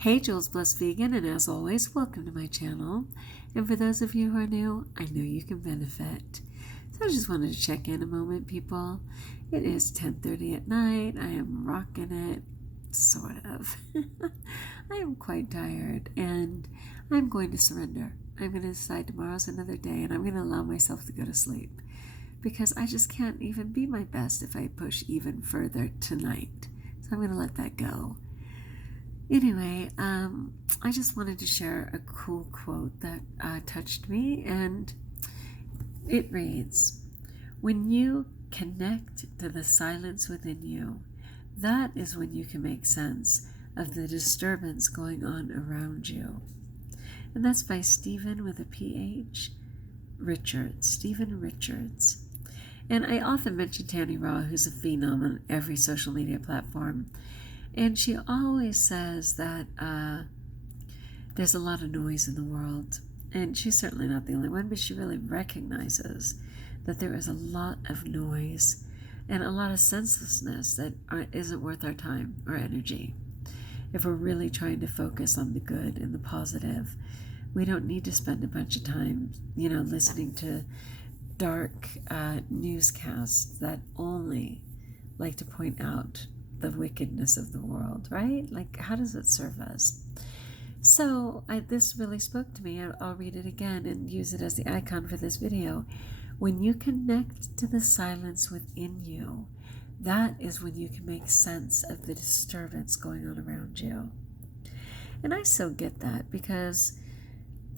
Hey, Jules Blessed Vegan, and as always, welcome to my channel. And for those of you who are new, I know you can benefit. So I just wanted to check in a moment, people. It is 10:30 at night. I am rocking it, sort of. I am quite tired, and I'm going to surrender. I'm going to decide tomorrow's another day, and I'm going to allow myself to go to sleep, because I just can't even be my best if I push even further tonight. So I'm going to let that go. Anyway, I just wanted to share a cool quote that touched me, and it reads, "When you connect to the silence within you, that is when you can make sense of the disturbance going on around you." And that's by Stephen with a PH Richards, Stephen Richards. And I often mention Tanny Raw, who's a phenom on every social media platform. And she always says that there's a lot of noise in the world. And she's certainly not the only one, but she really recognizes that there is a lot of noise and a lot of senselessness that isn't worth our time or energy. If we're really trying to focus on the good and the positive, we don't need to spend a bunch of time, listening to dark newscasts that only like to point out the wickedness of the world, right? Like, how does it serve us? So this really spoke to me. I'll read it again and use it as the icon for this video. When you connect to the silence within you, that is when you can make sense of the disturbance going on around you. And I so get that, because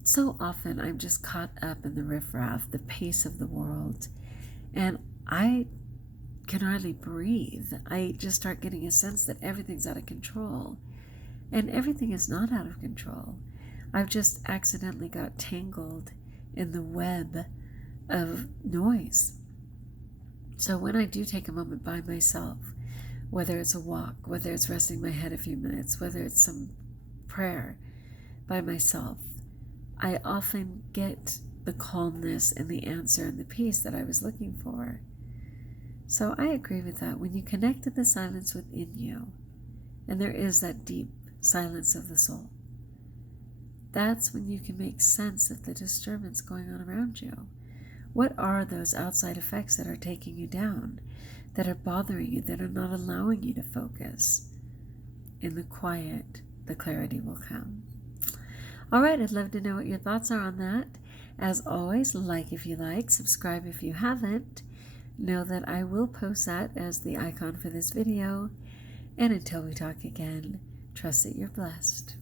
so often I'm just caught up in the riffraff, the pace of the world, and I can hardly breathe. I just start getting a sense that everything's out of control, and everything is not out of control. I've just accidentally got tangled in the web of noise. So when I do take a moment by myself, whether it's a walk, whether it's resting my head a few minutes, whether it's some prayer by myself, I often get the calmness and the answer and the peace that I was looking for. So I agree with that. When you connect to the silence within you, and there is that deep silence of the soul, that's when you can make sense of the disturbance going on around you. What are those outside effects that are taking you down, that are bothering you, that are not allowing you to focus? In the quiet, the clarity will come. All right, I'd love to know what your thoughts are on that. As always, like if you like, subscribe if you haven't. Know that I will post that as the icon for this video. And until we talk again, trust that you're blessed.